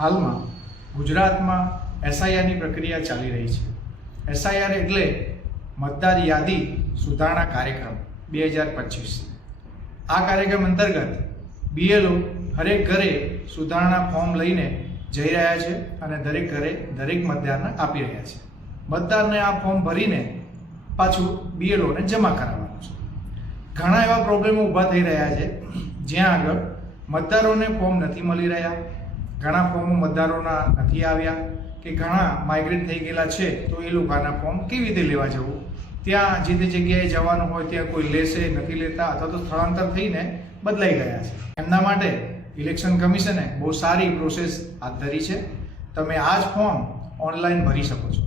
હાલમાં ગુજરાતમાં એસઆઈઆરની પ્રક્રિયા ચાલી રહી છે. એસઆઈઆર એટલે મતદાર યાદી સુધારણા કાર્યક્રમ, બે હજાર પચીસ. આ કાર્યક્રમ અંતર્ગત બીએલઓ હરેક ઘરે સુધારણા ફોર્મ લઈને જઈ રહ્યા છે અને દરેક ઘરે દરેક મતદારને આપી રહ્યા છે. મતદારને આ ફોર્મ ભરીને પાછું બીએલઓને જમા કરાવવાનું છે. ઘણા એવા પ્રોબ્લેમો ઊભા થઈ રહ્યા છે. જ્યાં આગળ મતદારોને ફોર્મ નથી મળી રહ્યા ઘણા ફોર્મો મતદારોના નથી આવ્યા કે ઘણા માઇગ્રેટ થઈ ગયેલા છે, તો એ લોકોના ફોર્મ કેવી રીતે લેવા જવું? ત્યાં જે તે જગ્યાએ જવાનું હોય ત્યાં કોઈ લેશે, નથી લેતા, અથવા તો સ્થળાંતર થઈને બદલાઈ ગયા છે. એમના માટે ઇલેક્શન કમિશને બહુ સારી પ્રોસેસ હાથ ધરી છે. તમે આ જ ફોર્મ ઓનલાઈન ભરી શકો છો.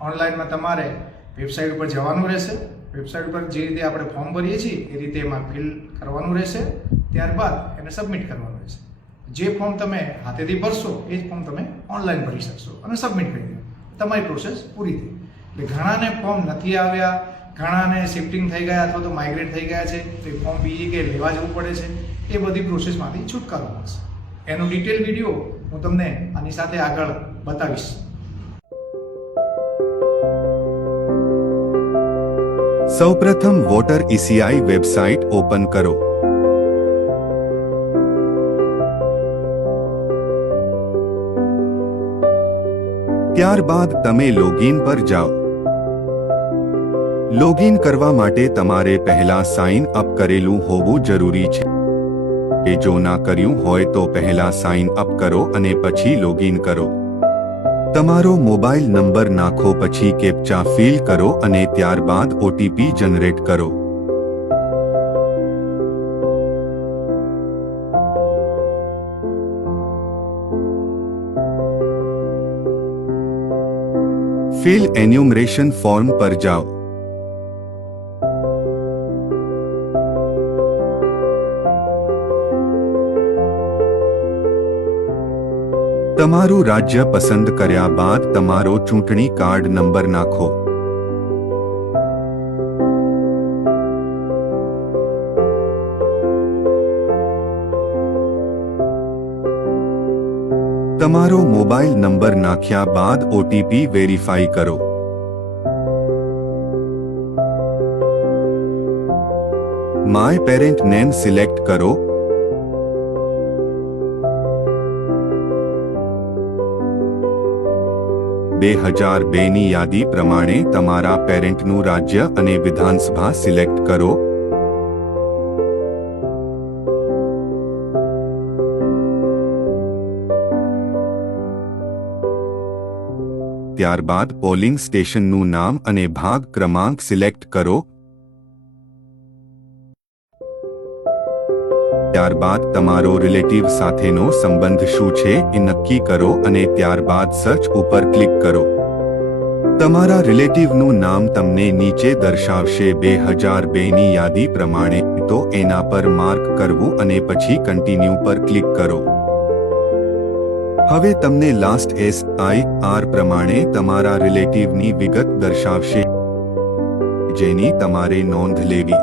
ઓનલાઈનમાં તમારે વેબસાઇટ ઉપર જવાનું રહેશે. વેબસાઇટ ઉપર જે રીતે આપણે ફોર્મ ભરીએ છીએ, એ રીતે એમાં ફિલ કરવાનું રહેશે. ત્યારબાદ એને સબમિટ કરવાનું રહેશે. જે ફોર્મ તમે હાથેથી ભરશો, એ જ ફોર્મ તમે ઓનલાઈન ભરી શકશો અને સબમિટ કરી દો. તમારી પ્રોસેસ પૂરી થઈ. એટલે ઘણાને ફોર્મ નથી આવ્યા, ઘણાને શિફ્ટિંગ થઈ ગયા અથવા તો માઇગ્રેટ થઈ ગયા છે, તો એ ફોર્મ બીજી કે લેવા જવું પડે છે, એ બધી પ્રોસેસમાંથી છુટકારો મળશે. એનો ડિટેલ વીડિયો હું તમને આની સાથે આગળ બતાવીશ. સૌપ્રથમ વોટર ઈસીઆઈ વેબસાઇટ ઓપન કરો. ત્યારબાદ તમે લોગિન પર જાઓ. લોગિન કરવા માટે તમારે પહેલા સાઇન અપ કરેલું હોવું જરૂરી છે. એ જો ના કર્યું હોય તો પહેલા સાઇન અપ કરો અને પછી લોગિન કરો. તમારો મોબાઈલ નંબર નાખો પછી કેપ્ચા ફિલ કરો અને ત્યારબાદ ઓટીપી જનરેટ કરો. ફિલ એન્યુમરેશન ફોર્મ પર જાઓ. તમારું રાજ્ય પસંદ કર્યા બાદ તમારો ચૂંટણી કાર્ડ નંબર નાખો. તમારો મોબાઈલ નંબર નાખ્યા બાદ ઓટીપી વેરીફાઈ કરો. માય પેરેન્ટ નેમ સિલેક્ટ કરો. બે હજાર બેની યાદી પ્રમાણે તમારા પેરેન્ટનું રાજ્ય અને વિધાનસભા સિલેક્ટ કરો. ત્યારબાદ પોલિંગ સ્ટેશનનું નામ અને ભાગ ક્રમાંક સિલેક્ટ કરો. ત્યારબાદ તમારો રિલેટિવ સાથેનો સંબંધ શું છે એ નક્કી કરો અને ત્યારબાદ સર્ચ ઉપર ક્લિક કરો. તમારા રિલેટિવનું નામ તમને નીચે દર્શાવશે બે હજાર બેની યાદી પ્રમાણે, તો એના પર માર્ક કરવું અને પછી કન્ટિન્યુ પર ક્લિક કરો. હવે તમને લાસ્ટ એસ આઈ આર પ્રમાણે તમારા રિલેટિવની વિગત દર્શાવશે. જેની તમારે નોંધ લેવી.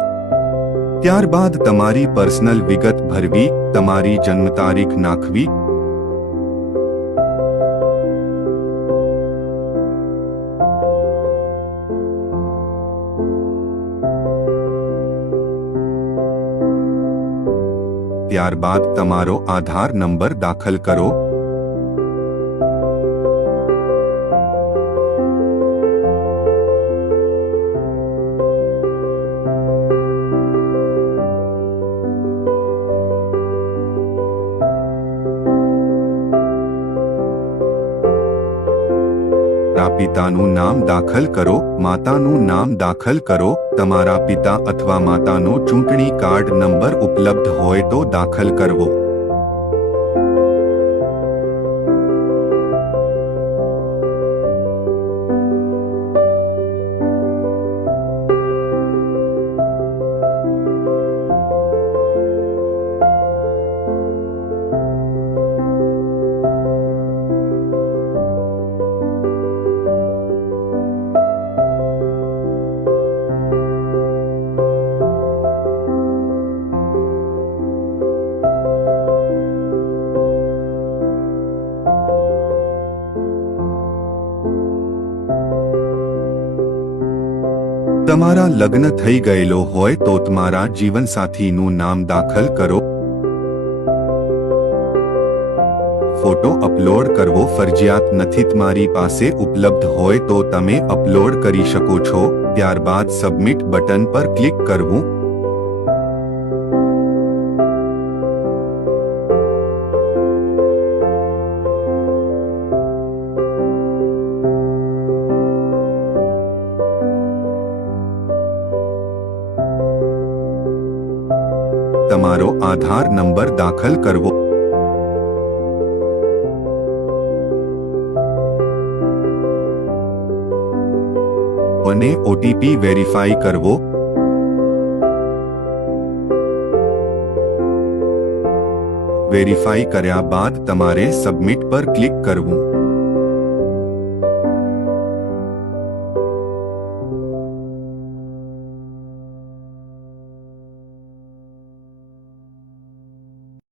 ત્યારબાદ તમારી પર્સનલ વિગત ભરવી, તમારી જન્મ તારીખ નાખવી. ત્યારબાદ તમારો આધાર નંબર દાખલ કરો. તમારા પિતાનું નામ દાખલ કરો, માતાનું નામ દાખલ કરો, તમારા પિતા અથવા માતાનો ચૂંટણી કાર્ડ નંબર ઉપલબ્ધ હોય તો દાખલ કરવો. તમારા લગ્ન થઈ ગયેલો હોય તો તમારા જીવનસાથીનું નામ દાખલ કરો. ફોટો અપલોડ કરવો ફરજિયાત નથી. તમારી પાસે ઉપલબ્ધ હોય તો તમે અપલોડ કરી શકો છો. ત્યારબાદ સબમિટ બટન પર ક્લિક કરવું. તમારો આધાર નંબર દાખલ કરવો. અને ઓટીપી વેરીફાઈ કરવો. વેરીફાઈ કર્યા બાદ તમારે સબમિટ પર ક્લિક કરવું.